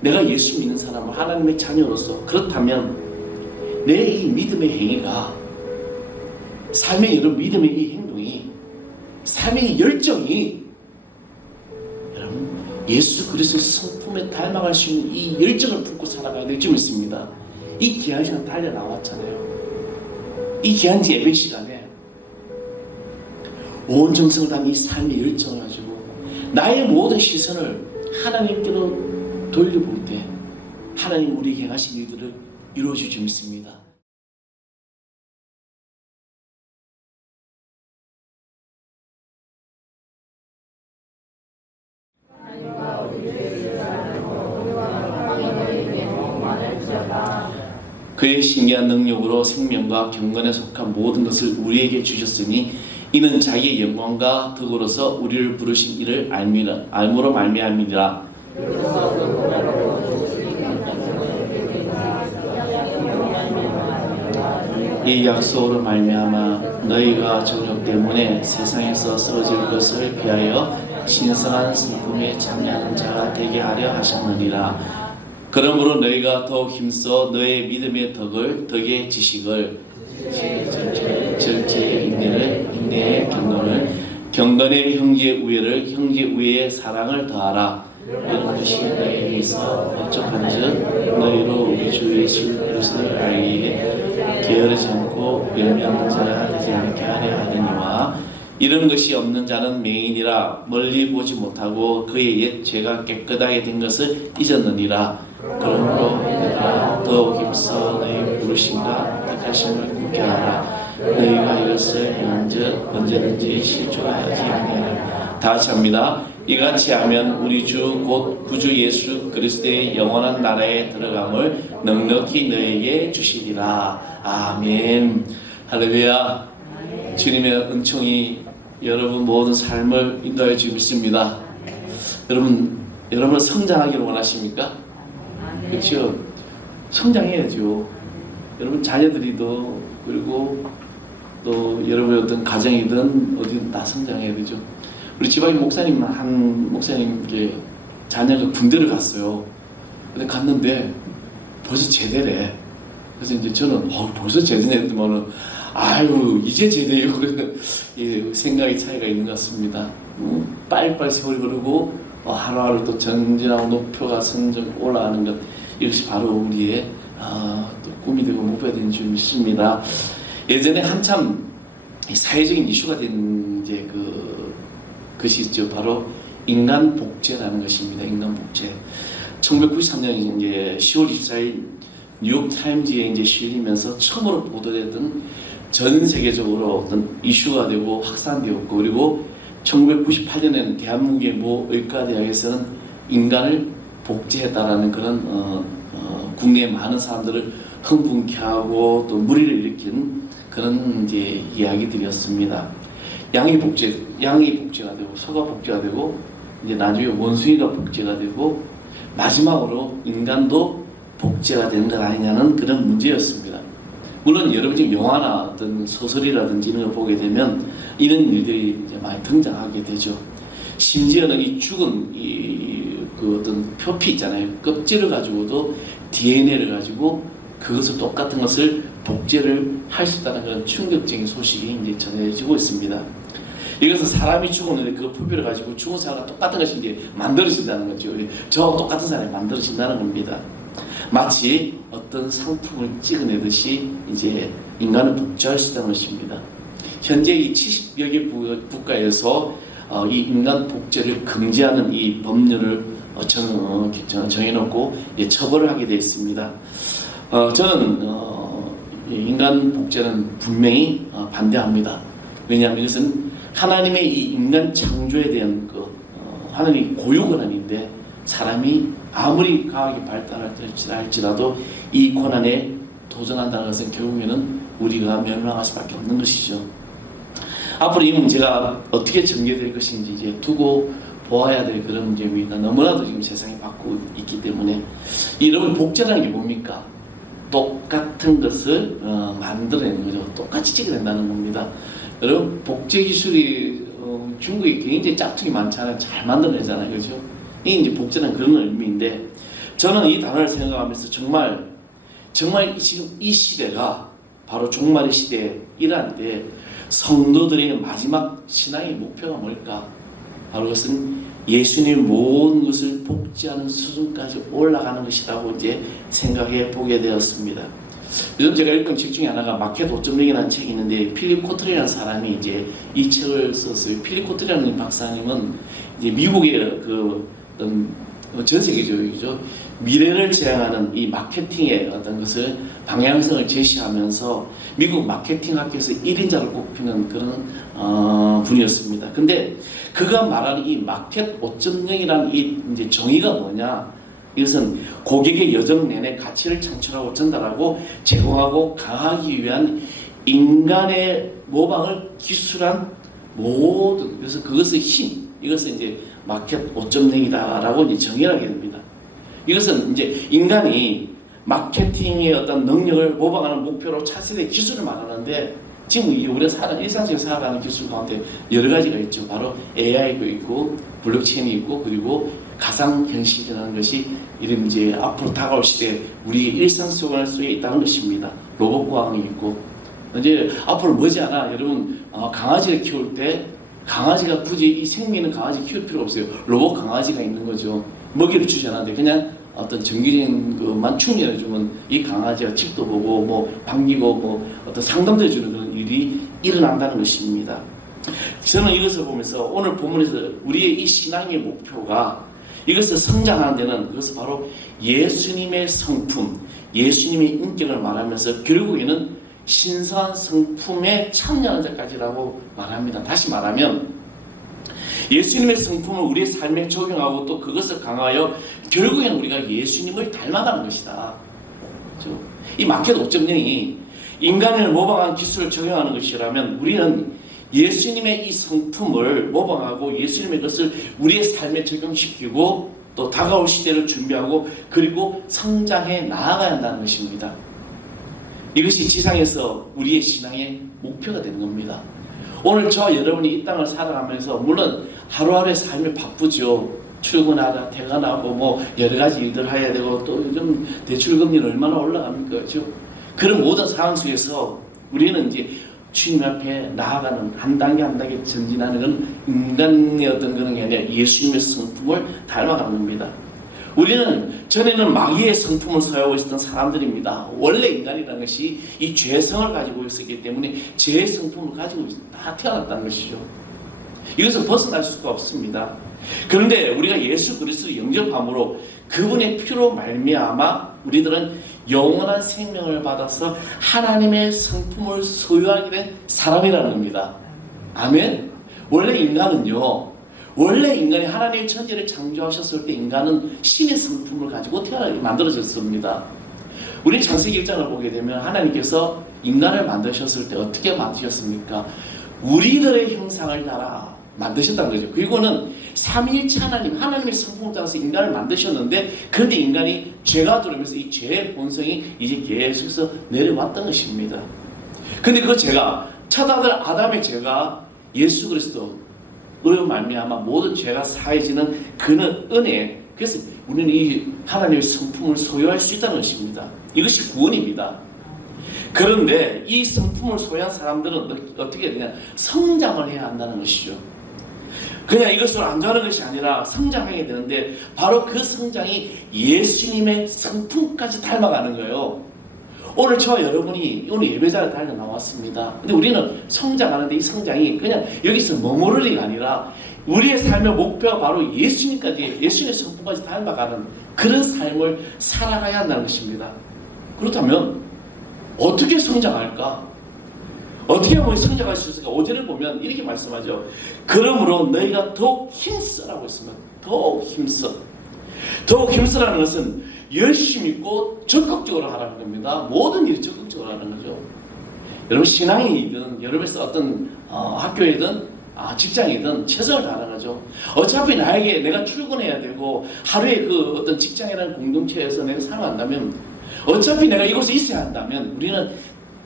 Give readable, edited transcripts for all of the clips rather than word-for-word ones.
내가 예수 믿는 사람은 하나님의 자녀로서 그렇다면 내 이 믿음의 행위가 삶의 여러 믿음의 이 행동이 삶의 열정이 여러분 예수 그리스도의 성품에 닮아갈 수 있는 이 열정을 품고 살아가야 될 줄 믿습니다. 이 귀한 시간 달려 나왔잖아요. 이 귀한 예배 시간에 온 정성을 다한 이 삶의 열정을 가지고 나의 모든 시선을 하나님께로 돌려볼 때 하나님 우리에게 행하신 일들을 이루어질 줄 믿습니다. 그의 신기한 능력으로 생명과 경건에 속한 모든 것을 우리에게 주셨으니 이는 자기의 영광과 덕으로서 우리를 부르신 이를 알므로 말미암이니라. 이 약속으로 말미암아 너희가 정욕 때문에 세상에서 쓰러질 것을 피하여 신성한 성품에 참여하는 자가 되게 하려 하셨느니라. 그러므로 너희가 더욱 힘써 너의 믿음의 덕의 지식을, 절제의 인내를, 인내의 경건을, 경건의 형제 우애를, 형제 우애의 사랑을 더하라. 이런 것이 너희에 있어 어쩌한즉 너희로 우리 주 예수 그리스도를 알기에 게으르지 않고 열매없는 자가 되지 않게 하려 하느니와 이런 것이 없는 자는 맹인이라 멀리 보지 못하고 그의 옛 죄가 깨끗하게 된 것을 잊었느니라. 그러므로 얘들아 더욱 힘써 너희 부르심과 택하심을 굳게 하라. 너희가 이것을 행한즉 언제든지 실족하지 아니하리라. 다 같이 합니다. 이같이 하면 우리 주 곧 구주 예수 그리스도의 영원한 나라에 들어감을 넉넉히 너에게 주시리라. 아멘. 할렐루야. 주님의 은총이 여러분 모든 삶을 인도해 주시고 믿습니다. 여러분 성장하기를 원하십니까? 그렇죠. 성장해야죠. 여러분 자녀들이도 그리고 또 여러분의 어떤 가정이든 어디든 다 성장해야 되죠. 우리 지방의 한 목사님께 자녀가 군대를 갔어요. 근데 갔는데 벌써 제대래. 그래서 이제 저는 벌써 제대네 했더만은 아유 이제 제대요. 예, 생각의 차이가 있는 것 같습니다. 빨리빨리 세월이 흐르고 하루하루 또 전진하고 목표가 선점 올라가는 것 이것이 바로 우리의 또 꿈이 되고 목표가 되는 줄 믿습니다. 예전에 한참 사회적인 이슈가 된 이제 그것이 있죠. 바로 인간 복제라는 것입니다. 인간 복제. 1993년 이제 10월 24일 뉴욕 타임즈에 이제 실리면서 처음으로 보도됐던 전 세계적으로 어떤 이슈가 되고 확산되었고 그리고 1998년에는 대한민국의 모 의과대학에서는 인간을 복제했다라는 그런 국내의 많은 사람들을 흥분케 하고 또 무리를 일으킨 그런 이제 이야기들이었습니다. 양이 복제가 되고 소가 복제가 되고 이제 나중에 원숭이가 복제가 되고 마지막으로 인간도 복제가 되는 것 아니냐는 그런 문제였습니다. 물론 여러분 지금 영화나 어떤 소설이라든지 이런 걸 보게 되면 이런 일들이 이제 많이 등장하게 되죠. 심지어는 이 죽은 그 어떤 표피 있잖아요. 껍질을 가지고도 DNA를 가지고 그것을 똑같은 것을 복제를 할 수 있다는 그런 충격적인 소식이 이제 전해지고 있습니다. 이것은 사람이 죽었는데 그 표피를 가지고 죽은 사람과 똑같은 것이 이제 만들어진다는 거죠. 저하고 똑같은 사람이 만들어진다는 겁니다. 마치 어떤 상품을 찍어내듯이 이제 인간을 복제할 수 있다는 것입니다. 현재 이 70여 개 국가에서 이 인간 복제를 금지하는 이 법률을 정해놓고 처벌을 하게 되어 있습니다. 저는 인간 복제는 분명히 반대합니다. 왜냐하면 이것은 하나님의 이 인간 창조에 대한 하나님의 고유 권한인데 사람이 아무리 강하게 발달할지라도 이 권한에 도전한다는 것은 결국에는 우리가 멸망할 수밖에 없는 것이죠. 앞으로 이 문제가 어떻게 전개될 것인지 이제 두고 보아야 될 그런 문제입니다. 너무나도 지금 세상이 바뀌고 있기 때문에 여러분 복제라는 게 뭡니까? 똑같은 것을 만들어내는 거죠. 똑같이 찍어낸다는 겁니다. 여러분 복제 기술이 중국이 굉장히 짝퉁이 많잖아요. 잘 만들어내잖아요. 그렇죠? 이게 이제 복제는 그런 의미인데 저는 이 단어를 생각하면서 정말 지금 이 시대가 바로 종말의 시대에 일하는데 성도들의 마지막 신앙의 목표가 뭘까? 바로 그것은 예수님의 모든 것을 복지하는 수준까지 올라가는 것이라고 이제 생각해 보게 되었습니다. 요즘 제가 읽은 책 중에 하나가 마켓 5.0이라는 책이 있는데 필립 코틀이라는 사람이 이제 이 책을 썼어요. 필립 코틀이라는 박사님은 이제 미국의 전 세계적이죠. 미래를 지향하는 이 마케팅의 어떤 것을 방향성을 제시하면서 미국 마케팅 학교에서 1인자를 꼽히는 그런 분이었습니다. 근데 그가 말하는 이 마켓 5.0이라는 이 이제 정의가 뭐냐? 이것은 고객의 여정 내내 가치를 창출하고 전달하고 제공하고 강화하기 위한 인간의 모방을 기술한 모든, 그래서 그것의 힘, 이것은 이제 마켓 5.0이다라고 이제 정의를 하게 됩니다. 이것은 이제 인간이 마케팅의 어떤 능력을 모방하는 목표로 차세대 기술을 말하는데 지금 우리가 일상적으로 살아가는 기술 가운데 여러 가지가 있죠. 바로 AI도 있고 블록체인이 있고 그리고 가상현실이라는 것이 이런 이제 앞으로 다가올 시대에 우리 일상 속에 있다는 것입니다. 로봇과학이 있고 이제 앞으로 머지않아 여러분 강아지를 키울 때 강아지가 굳이 이 생명 있는 강아지 키울 필요 없어요. 로봇 강아지가 있는 거죠. 먹이를 주지 않았는데 그냥 어떤 정기적인 것만 충전해주면 이 강아지가 책도 보고 뭐 반기고 뭐 어떤 상담도 해주는 그런 일이 일어난다는 것입니다. 저는 이것을 보면서 오늘 본문에서 우리의 이 신앙의 목표가 이것을 성장하는 데는 그것은 바로 예수님의 성품, 예수님의 인격을 말하면서 결국에는 신성한 성품에 참여하는 자까지라고 말합니다. 다시 말하면 예수님의 성품을 우리의 삶에 적용하고 또 그것을 강화하여 결국에는 우리가 예수님을 닮아가는 것이다. 그렇죠? 이 마켓 5.0이 인간을 모방한 기술을 적용하는 것이라면 우리는 예수님의 이 성품을 모방하고 예수님의 것을 우리의 삶에 적용시키고 또 다가올 시대를 준비하고 그리고 성장해 나아가야 한다는 것입니다. 이것이 지상에서 우리의 신앙의 목표가 되는 겁니다. 오늘 저와 여러분이 이 땅을 살아가면서 물론 하루하루의 삶이 바쁘죠. 출근하다 퇴근하고 뭐 여러 가지 일들 해야 되고 또 요즘 대출금리는 얼마나 올라갑니까? 그렇죠? 그런 모든 상황 속에서 우리는 이제 주님 앞에 나아가는 한 단계 한 단계 전진하는 건 인간의 어떤 그런 게 아니라 예수님의 성품을 닮아가는 겁니다. 우리는 전에는 마귀의 성품을 소유하고 있었던 사람들입니다. 원래 인간이라는 것이 이 죄성을 가지고 있었기 때문에 죄의 성품을 가지고 다 태어났다는 것이죠. 이것을 벗어날 수가 없습니다. 그런데 우리가 예수 그리스도를 영접함으로 그분의 피로 말미암아 우리들은 영원한 생명을 받아서 하나님의 성품을 소유하게 된 사람이라는 겁니다. 아멘. 원래 인간이 하나님의 천지를 창조하셨을 때 인간은 신의 성품을 가지고 태어나게 만들어졌습니다. 우리 창세기 1장을 보게 되면 하나님께서 인간을 만드셨을 때 어떻게 만드셨습니까? 우리들의 형상을 따라 만드셨다는 거죠. 그리고는 삼위일체 하나님의 성품을 따라서 인간을 만드셨는데 그런데 인간이 죄가 들어오면서 이 죄의 본성이 이제 계속해서 내려왔던 것입니다. 근데 그 죄가 첫 아들 아담의 죄가 예수 그리스도 으로 말미암아 모든 죄가 사해지는 그는 은혜. 그래서 우리는 이 하나님의 성품을 소유할 수 있다는 것입니다. 이것이 구원입니다. 그런데 이 성품을 소유한 사람들은 어떻게 되냐? 성장을 해야 한다는 것이죠. 그냥 이것으로 안전한 것이 아니라 성장하게 되는데 바로 그 성장이 예수님의 성품까지 닮아가는 거예요. 오늘 저와 여러분이 오늘 예배자를 달려 나왔습니다. 근데 우리는 성장하는데 이 성장이 그냥 여기서 머무르기가 아니라 우리의 삶의 목표가 바로 예수님까지, 예수님의 성품까지 닮아가는 그런 삶을 살아가야 한다는 것입니다. 그렇다면 어떻게 성장할까? 어떻게 하면 성장할 수 있을까? 5절을 보면 이렇게 말씀하죠. 그러므로 너희가 더욱 힘써라고 했으면 더욱 힘써. 더욱 힘쓰라는 것은 열심히 있고 적극적으로 하라는 겁니다. 모든 일이 적극적으로 하는 거죠. 여러분 신앙이든 여러분에서 어떤 학교이든 직장이든 최선을 다하는 거죠. 어차피 나에게 내가 출근해야 되고 하루에 그 어떤 직장이라는 공동체에서 내가 살아간다면 어차피 내가 이곳에 있어야 한다면 우리는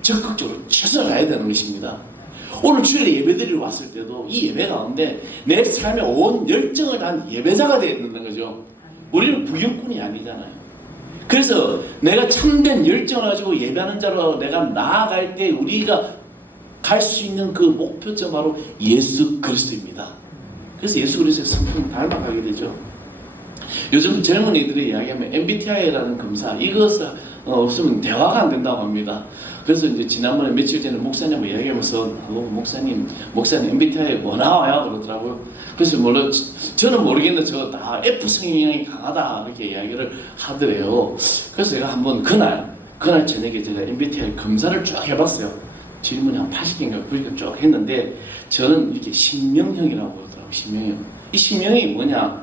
적극적으로 최선을 다해야 되는 것입니다. 오늘 주일에 예배드리러 왔을 때도 이 예배 가운데 내 삶에 온 열정을 다한 예배자가 되어 있는 거죠. 우리는 부경꾼이 아니잖아요. 그래서 내가 참된 열정을 가지고 예배하는 자로 내가 나아갈 때 우리가 갈 수 있는 그 목표점 바로 예수 그리스도입니다. 그래서 예수 그리스도의 성품을 닮아가게 되죠. 요즘 젊은이들이 이야기하면 MBTI라는 검사, 이것을 없으면 대화가 안 된다고 합니다. 그래서 이제 지난번에 며칠 전에 목사님하고 이야기하면서 목사님 MBTI 뭐 나와요? 그러더라고요. 그래서 저는 모르겠는데 저 다 F 성향이 강하다 이렇게 이야기를 하더래요. 그래서 제가 한번 그날 저녁에 제가 MBTI 검사를 쭉 해봤어요. 질문이 한 80개인가 그러니까 쭉 했는데 저는 이렇게 신명형이라고 그러더라고요. 신명형. 이 신명형이 뭐냐?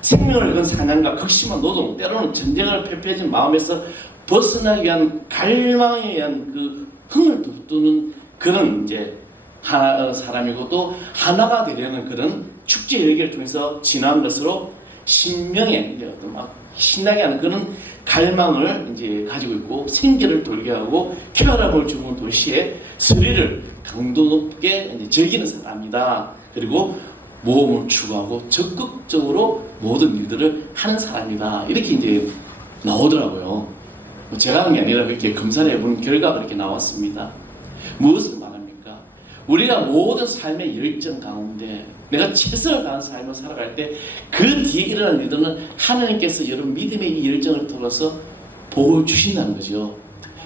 생명을 건 사냥과 극심한 노동, 때로는 전쟁을 패폐해진 마음에서 벗어나기 위한 갈망에 의한 그 흥을 돋우는 그런 이제 사람이고, 또 하나가 되려는 그런 축제 열기를 통해서 진화한 것으로 신명의 이제 어떤 막 신나게 하는 그런 갈망을 이제 가지고 있고, 생계를 돌게 하고 쾌활함을 주는 도시에 스릴을 강도 높게 이제 즐기는 사람이다. 그리고 모험을 추구하고 적극적으로 모든 일들을 하는 사람이다. 이렇게 이제 나오더라고요. 제가 하는 게 아니라 그렇게 검사를 해본 결과가 그렇게 나왔습니다. 무엇을 말합니까? 우리가 모든 삶의 열정 가운데 내가 최선을 다하는 삶을 살아갈 때 그 뒤에 일어나는 일들은 하나님께서 여러분 믿음의 이 열정을 통해서 복을 주신다는 거죠.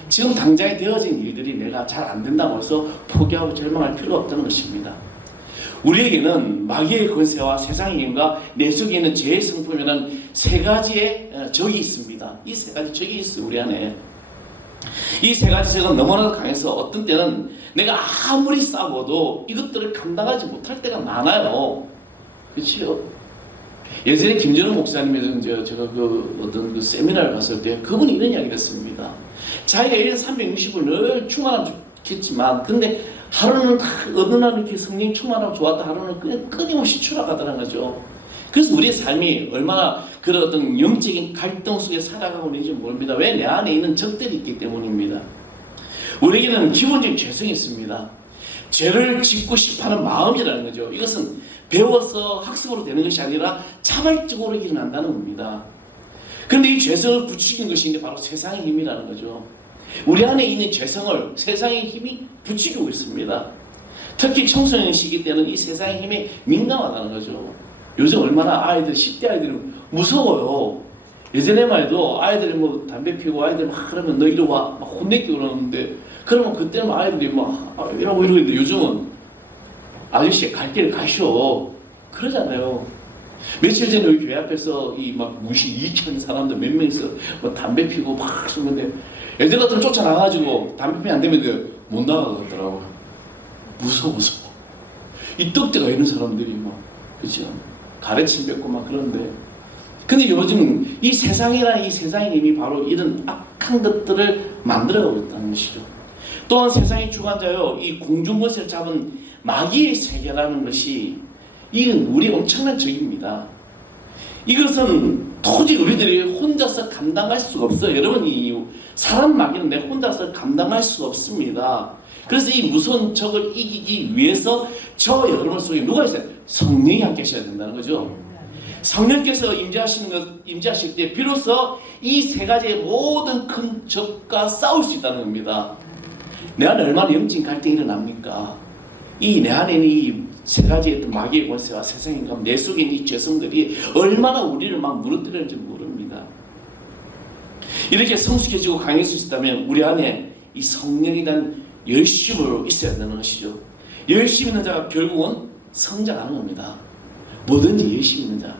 지금 당장에 되어진 일들이 내가 잘 안 된다고 해서 포기하고 절망할 필요가 없다는 것입니다. 우리에게는 마귀의 권세와 세상의 힘과 내 속에 있는 죄의 성품이라는 세 가지의 적이 있습니다. 이 세 가지 적이 있어요, 우리 안에. 이 세 가지 적은 너무나도 강해서 어떤 때는 내가 아무리 싸워도 이것들을 감당하지 못할 때가 많아요. 그렇죠? 예전에 김준호 목사님에서 제가 어떤 세미나를 갔을 때 그분이 이런 이야기를 했습니다. 자기가 1년 360을 늘 충만하면 좋겠지만, 근데 하루는 어느 날 이렇게 성령 충만하고 좋았다, 하루는 그냥 끊임없이 추락하더라는 거죠. 그래서 우리의 삶이 얼마나 그런 어떤 영적인 갈등 속에 살아가고 있는지 모릅니다. 왜? 내 안에 있는 적들이 있기 때문입니다. 우리에게는 기본적인 죄성이 있습니다. 죄를 짓고 싶어하는 마음이라는 거죠. 이것은 배워서 학습으로 되는 것이 아니라 자발적으로 일어난다는 겁니다. 그런데 이 죄성을 부추긴 것이 이제 바로 세상의 힘이라는 거죠. 우리 안에 있는 죄성을 세상의 힘이 부추기고 있습니다. 특히 청소년 시기 때는 이 세상의 힘에 민감하다는 거죠. 요즘 얼마나 10대 아이들은 무서워요. 예전에만 해도 아이들이 뭐 담배 피우고 아이들이 막 그러면 너 이리 와 막 혼내기고 그러는데, 그러면 그때는 아이들이 막 이러고 이러는데 요즘은 아저씨 갈 길 가시오 그러잖아요. 며칠 전에 우리 교회 앞에서 이 막 무시 2천 사람들 몇 명이서 뭐 담배 피고 막 쏘는데 애들 같은 쫓아나가지고 담배 피면 안 되면 못 나가겠더라고요. 무서워. 이 떡대가 있는 사람들이 막, 그죠? 가래침 뱉고 막 그런데. 근데 요즘 이 세상이라는 이 세상의 힘이 바로 이런 악한 것들을 만들어가고 있다는 것이죠. 또한 세상의 주관자요, 이 공중권세를 잡은 마귀의 세계라는 것이, 이건 우리 엄청난 적입니다. 이것은 도저히 우리들이 혼자서 감당할 수가 없어요. 여러분, 이 사람 마귀는 내 혼자서 감당할 수 없습니다. 그래서 이 무서운 적을 이기기 위해서 저 여러분 속에 누가 있어요? 성령이 함께 하셔야 된다는 거죠. 성령께서 임재하실 때 비로소 이 세 가지의 모든 큰 적과 싸울 수 있다는 겁니다. 내 안에 얼마나 영적인 갈등이 일어납니까? 이 내 안에 있는 이 세 가지의 마귀의 권세와 세상의 감, 내 속에 있는 이 죄성들이 얼마나 우리를 막 무너뜨리는지 모릅니다. 이렇게 성숙해지고 강해질 수 있다면 우리 안에 이 성령에 대한 열심으로 있어야 되는 것이죠. 열심 있는 자가 결국은 성장하는 겁니다. 뭐든지 열심히 있는 자.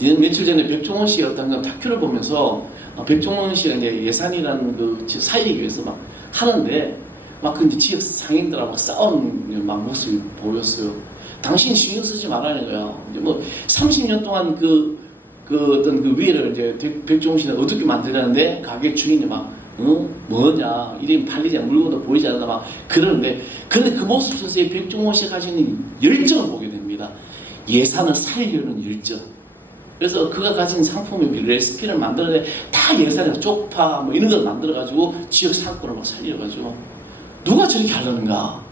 며칠 전에 백종원 씨의 어떤 다큐를 보면서 백종원 씨가 이제 예산이라는 그 살리기 위해서 막 하는데 막 그 지역 상인들하고 싸우는 막 모습이 보였어요. 당신 신경 쓰지 말라는 거야. 이제 뭐 30년 동안 그 어떤 그 위를 이제 백종원 씨는 어떻게 만들려는데 가게 주인이 막 뭐냐 이름 팔리지 않아 물건도 보이지 않아 막 그러는데, 근데 그 모습 속에서 백종원 씨가 가지는 열정을 보게 됩니다. 예산을 살리려는 열정. 그래서 그가 가진 상품의 레시피를 만들어내 다 예산에서 쪽파 뭐 이런 걸 만들어가지고 지역 상권을 막 살려가지고. 누가 저렇게 하려는가?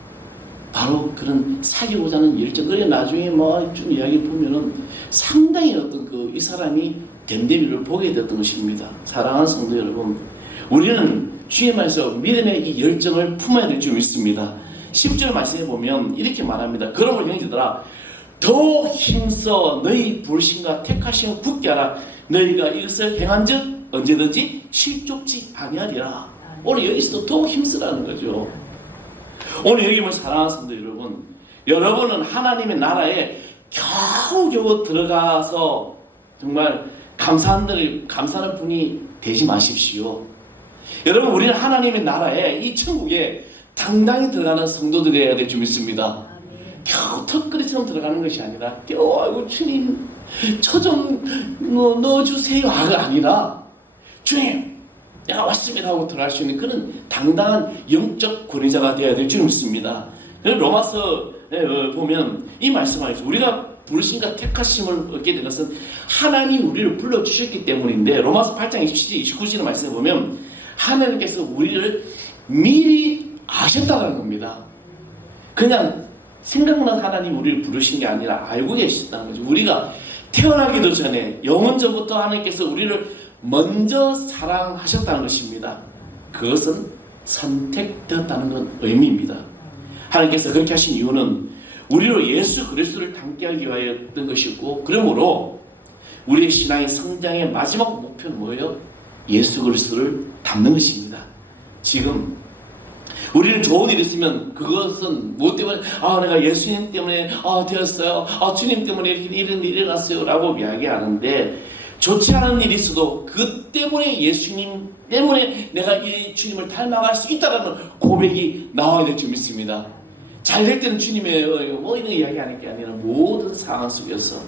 바로 그런 사귀고자 하는 열정. 그래 나중에 뭐 좀 이야기 보면은 상당히 어떤 이 사람이 됨됨이를 보게 되었던 것입니다. 사랑하는 성도 여러분, 우리는 주님 안에서 믿음의 이 열정을 품어야 될 줄 믿습니다. 10절 말씀해 보면 이렇게 말합니다. 그러므로 형제들아 더욱 힘써 너희 부르심과 택하심을 굳게 하라. 너희가 이것을 행한즉 언제든지 실족지 아니하리라. 오늘 여기서도 더욱 힘쓰라는 거죠. 오늘 여기 뭐 사랑하는 성도 여러분, 여러분은 하나님의 나라에 겨우겨우 들어가서 정말 감사하는 분이 되지 마십시오. 여러분, 우리는 하나님의 나라에 이 천국에 당당히 들어가는 성도들이어야 될 줄 믿습니다. 겨우 턱걸이처럼 들어가는 것이 아니라 아이고 주님 저 좀 넣어주세요가 아니라 주님 내가 왔습니다 하고 들어갈 수 있는 그런 당당한 영적 권위자가 되어야 될 줄 믿습니다. 그래서 로마서에 보면 이 말씀하죠. 우리가 부르심과 택하심을 얻게 된 것은 하나님이 우리를 불러주셨기 때문인데, 로마서 8장 27절 29절의 말씀에 보면 하나님께서 우리를 미리 아셨다는 겁니다. 그냥 생각난 하나님 우리를 부르신 게 아니라 알고 계셨다는 거죠. 우리가 태어나기도 전에 영원 전부터 하나님께서 우리를 먼저 사랑하셨다는 것입니다. 그것은 선택되었다는 건 의미입니다. 하나님께서 그렇게 하신 이유는 우리로 예수 그리스도를 닮게 하기 위하였던 것이고, 그러므로 우리의 신앙의 성장의 마지막 목표는 뭐예요? 예수 그리스도를 닮는 것입니다. 지금 우리는 좋은 일이 있으면 그것은 무엇 때문에 내가 예수님 때문에 되었어요. 주님 때문에 이런 일이 일어났어요 라고 이야기하는데, 좋지 않은 일이 있어도 그 때문에 예수님 때문에 내가 이 주님을 닮아갈 수 있다는 고백이 나와야 될 줄 믿습니다. 잘 될 때는 주님의 뭐 이런 이야기 하는 게 아니라 모든 상황 속에서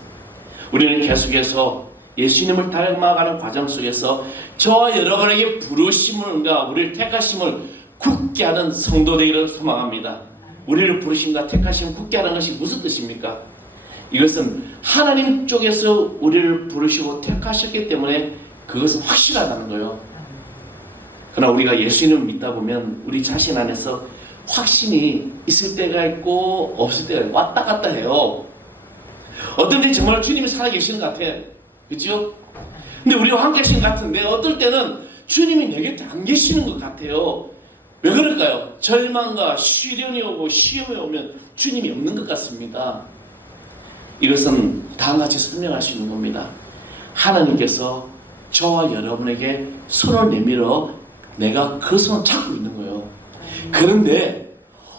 우리는 계속해서 예수님을 닮아가는 과정 속에서 저와 여러분에게 부르심을과 우리를 택하심을 굳게 하는 성도 되기를 소망합니다. 우리를 부르심과 택하심을 굳게 하는 것이 무슨 뜻입니까? 이것은 하나님 쪽에서 우리를 부르시고 택하셨기 때문에 그것은 확실하다는 거예요. 그러나 우리가 예수님을 믿다 보면 우리 자신 안에서 확신이 있을 때가 있고 없을 때가 있고 왔다 갔다 해요. 어떤 때는 정말 주님이 살아계시는 것 같아. 그렇죠? 근데 우리와 함께 하시는 것 같은데 어떨 때는 주님이 내 곁에 안 계시는 것 같아요. 왜 그럴까요? 절망과 시련이 오고 시험이 오면 주님이 없는 것 같습니다. 이것은 다음과 같이 설명할 수 있는 겁니다. 하나님께서 저와 여러분에게 손을 내밀어 내가 그 손을 잡고 있는 거예요. 그런데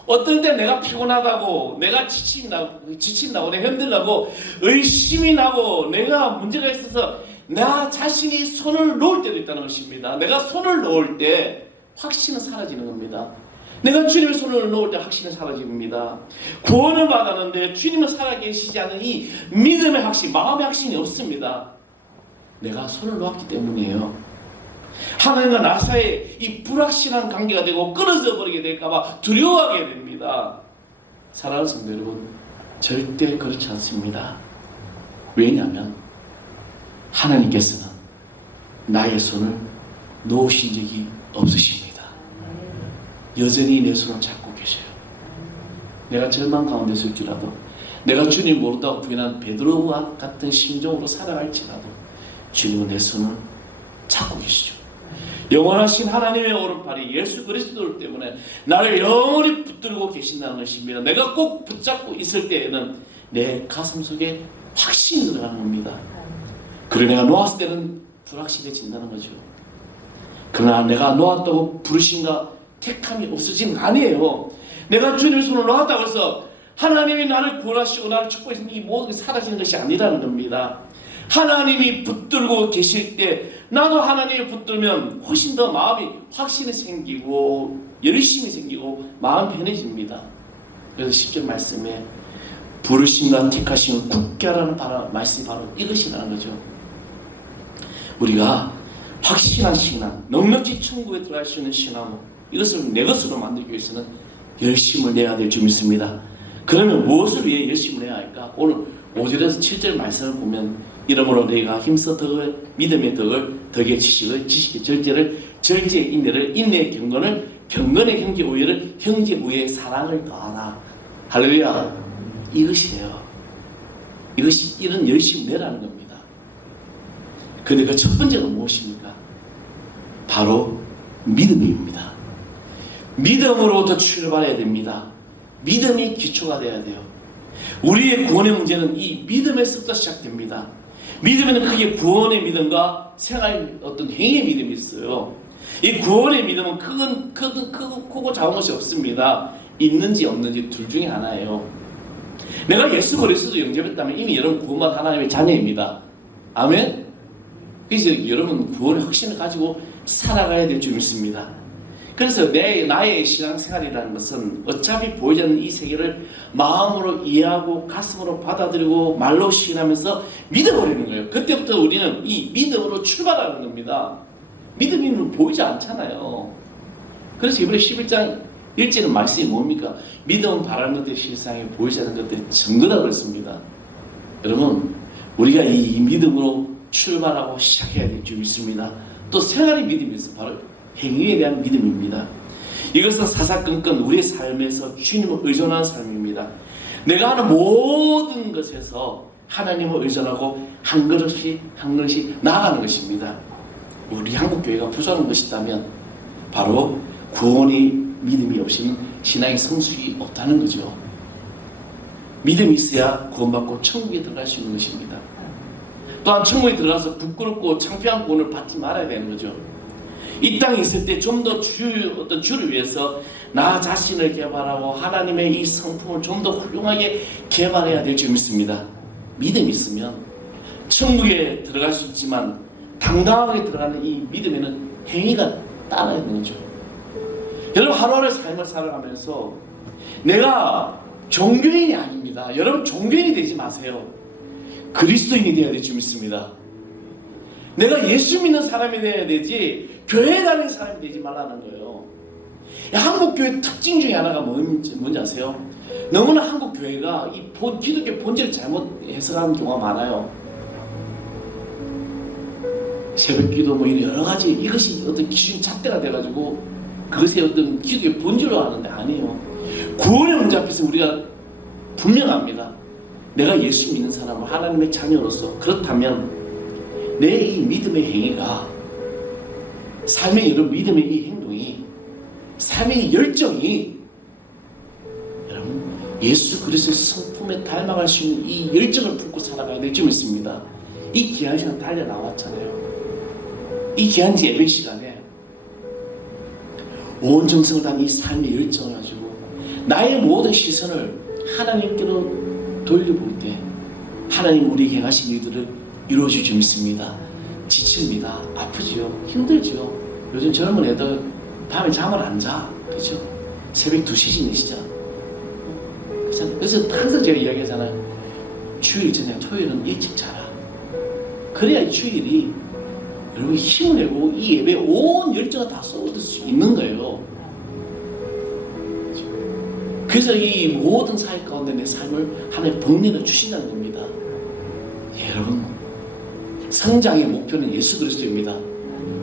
어떨 때 내가 피곤하다고, 내가 지친다고, 내가 힘들다고, 의심이 나고, 내가 문제가 있어서 나 자신이 손을 놓을 때도 있다는 것입니다. 내가 손을 놓을 때 확신은 사라지는 겁니다. 내가 주님의 손을 놓을 때 확신은 사라집니다. 구원을 받았는데 주님은 살아계시지 않은 이 믿음의 확신, 마음의 확신이 없습니다. 내가 손을 놓았기 때문이에요. 하나님과 나 사이에 이 불확실한 관계가 되고 끊어져 버리게 될까봐 두려워하게 됩니다. 사랑하는 성도 여러분, 절대 그렇지 않습니다. 왜냐하면 하나님께서는 나의 손을 놓으신 적이 없으십니다. 여전히 내 손을 잡고 계셔요. 내가 절망 가운데 있을지라도, 내가 주님 모른다고 부인한 베드로와 같은 심정으로 살아갈지라도 주님은 내 손을 잡고 계시죠. 영원하신 하나님의 오른팔이 예수 그리스도 때문에 나를 영원히 붙들고 계신다는 것입니다. 내가 꼭 붙잡고 있을 때에는 내 가슴 속에 확신이 들어가는 겁니다. 그리고 내가 놓았을 때는 불확실해진다는 거죠. 그러나 내가 놓았다고 부르심과 택함이 없어지는 거 아니에요. 내가 주님의 손을 놓았다고 해서 하나님이 나를 구원하시고 나를 축복해서 이 모든 게 사라지는 것이 아니라는 겁니다. 하나님이 붙들고 계실 때 나도 하나님이 붙들면 훨씬 더 마음이 확신이 생기고 열심이 생기고 마음 편해집니다. 그래서 10절 말씀에 부르심과 택하심을 굳게 하라는 말씀이 바로 이것이라는 거죠. 우리가 확실한 신앙, 넉넉히 천국에 들어갈 수 있는 신앙, 이것을 내 것으로 만들기 위해서는 열심을 내야 될 줄 믿습니다. 그러면 무엇을 위해 열심을 해야 할까? 오늘 5절에서 7절 말씀을 보면 이러므로 너희가 힘써 덕을, 믿음의 덕을, 덕의 지식을, 지식의 절제를, 절제의 인내를, 인내의 경건을, 경건의 형제 우애를, 형제 우애의 사랑을 더하라. 할렐루야. 이것이에요. 이것이 이런 열심을 내라는 겁니다. 근데 그 첫 번째가 무엇입니까? 바로 믿음입니다. 믿음으로부터 출발해야 됩니다. 믿음이 기초가 되어야 돼요. 우리의 구원의 문제는 이 믿음에서부터 시작됩니다. 믿음에는 크게 구원의 믿음과 생활의 어떤 행위의 믿음이 있어요. 이 구원의 믿음은 크고 작은 것이 없습니다. 있는지 없는지 둘 중에 하나예요. 내가 예수 그리스도를 영접했다면 이미 여러분 구원받은 하나님의 자녀입니다. 아멘? 그래서 여러분 구원의 확신을 가지고 살아가야 될 줄 믿습니다. 그래서 나의 신앙생활이라는 것은 어차피 보이지 않는 이 세계를 마음으로 이해하고 가슴으로 받아들이고 말로 시인하면서 믿어버리는 거예요. 그때부터 우리는 이 믿음으로 출발하는 겁니다. 믿음이 보이지 않잖아요. 그래서 이번에 11장 1절의 말씀이 뭡니까? 믿음은 바라는 것들이 실상에 보이지 않는 것들이 증거다 그랬습니다. 여러분 우리가 이 믿음으로 출발하고 시작해야 될 줄 믿습니다. 또 생활의 믿음이 있어 바로 행위에 대한 믿음입니다. 이것은 사사건건 우리의 삶에서 주님을 의존하는 삶입니다. 내가 하는 모든 것에서 하나님을 의존하고 한 걸음씩 한 걸음씩 나아가는 것입니다. 우리 한국교회가 부족한 것이 있다면 바로 구원의 믿음이 없이는 신앙의 성숙이 없다는 거죠. 믿음이 있어야 구원받고 천국에 들어갈 수 있는 것입니다. 또한 천국에 들어가서 부끄럽고 창피한 구원을 받지 말아야 되는 거죠. 이 땅에 있을 때 좀 더 어떤 주를 위해서 나 자신을 개발하고 하나님의 이 성품을 좀 더 훌륭하게 개발해야 될 줄 믿습니다. 믿음이 있으면 천국에 들어갈 수 있지만 당당하게 들어가는 이 믿음에는 행위가 따라야 되는 거죠. 여러분 하루하루 삶을 살아가면서 내가 종교인이 아닙니다. 여러분 종교인이 되지 마세요. 그리스도인이 되어야 될 줄 믿습니다. 내가 예수 믿는 사람이 되어야 되지 교회 다니는 사람이 되지 말라는 거예요. 한국 교회 특징 중에 하나가 뭔지 아세요? 너무나 한국 교회가 이 기독교 본질을 잘못 해석하는 경우가 많아요. 새벽기도 뭐 이런 여러 가지 이것이 어떤 기준 잣대가 돼가지고 그것이 어떤 기독교의 본질로 하는데 아니에요. 구원의 문제 앞에서 우리가 분명합니다. 내가 예수 믿는 사람은 하나님의 자녀로서 그렇다면 내 이 믿음의 행위가 삶의 이런 믿음의 이 행동이 삶의 이 열정이 여러분 예수 그리스도의 성품에 닮아갈 수 있는 이 열정을 품고 살아가야 될 줄 믿습니다. 이 귀한 시간 달려 나왔잖아요. 이 귀한 예배 시간에 온 정성을 다한 이 삶의 열정을 가지고 나의 모든 시선을 하나님께로 돌려볼 때 하나님 우리에게 행하신 일들을 이루어질 줄 믿습니다. 지칩니다. 아프지요. 힘들지요. 요즘 젊은 애들 밤에 잠을 안 자. 그렇죠? 새벽 2시 지내시죠. 그래서 항상 제가 이야기하잖아요. 주일 저녁 토요일은 일찍 자라. 그래야 이 주일이 여러분 힘을 내고 이 예배에 온 열정을 다 쏟을 수 있는 거예요. 그래서 이 모든 사회 가운데 내 삶을 하나님 복리를 주신다는 겁니다. 여러분 성장의 목표는 예수 그리스도입니다.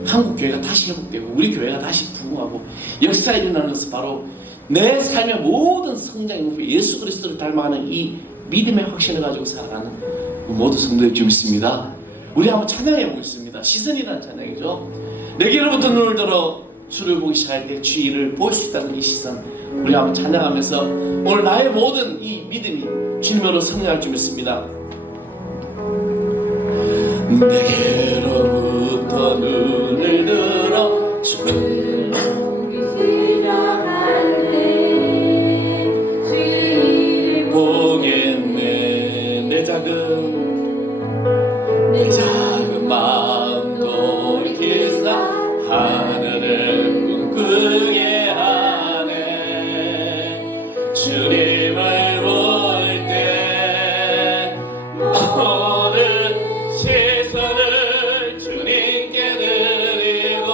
한국 교회가 다시 회복되고 우리 교회가 다시 부흥하고 역사에 일어나는 것은 바로 내 삶의 모든 성장의 목표 예수 그리스도를 닮아가는 이 믿음의 확신을 가지고 살아가는 모든 성도의 줄 믿습니다. 우리 한번 찬양해 보겠습니다. 시선이라는 찬양이죠. 내게로부터 눈을 들어 주를 보기 시작할 때 주의를 볼 수 있다는 이 시선 우리 한번 찬양하면서 오늘 나의 모든 이 믿음이 주님으로 성장할 줄 믿습니다. 내게로부터 눈을 들어 주를 보기 시작할 때 주를 보겠네. 내 작은 마음 돌이키사 하늘을 꿈꾸게 하네. 주님을 볼 때 모든 시선을 주님께 드리고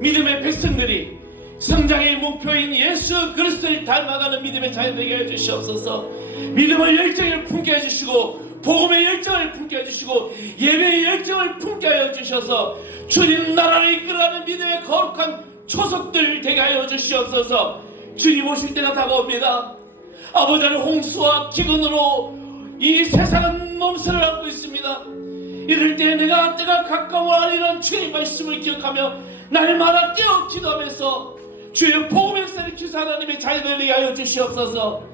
믿음의 백성들이 성장의 목표인 예수 그리스도를 닮아가는 믿음의 자녀되게 해주시옵소서. 믿음의 열정을 품게 해주시고 복음의 열정을 품게 해주시고 예배의 열정을 품게 하여 주셔서 주님 나라를 이끌어가는 믿음의 거룩한 초석들 되게 하여 주시옵소서. 주님 오실 때가 다가옵니다. 아버지는 홍수와 기근으로 이 세상은 몸살을 앓고 있습니다. 이럴 때 내가 때가 가까워하리라는 주의 말씀을 기억하며 날마다 깨어 기도하면서 주의 복음의 역사를 기사 하나님의 자녀들 되게 하여 주시옵소서.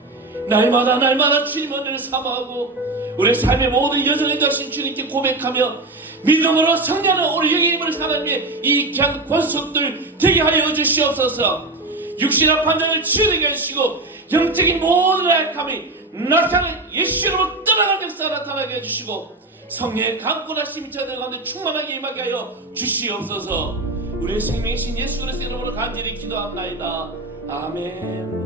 날마다 주님 은혜를 사모하고 우리 삶의 모든 여정에 자신 주님께 고백하며 믿음으로 성령을 우리 영의 힘을 하나님의 이 귀한 권속들 되게 하여 주시옵소서. 육신의 판정을 치유되게 해주시고 영적인 모든 약함이 나타나는 예수로 떠나가는 역사가 나타나게 해주시고 성령의 강권하심이 저들 가운데 충만하게 임하게 하여 주시옵소서. 우리의 생명이신 예수 그리스도의 이름으로 간절히 기도합나이다. 아멘.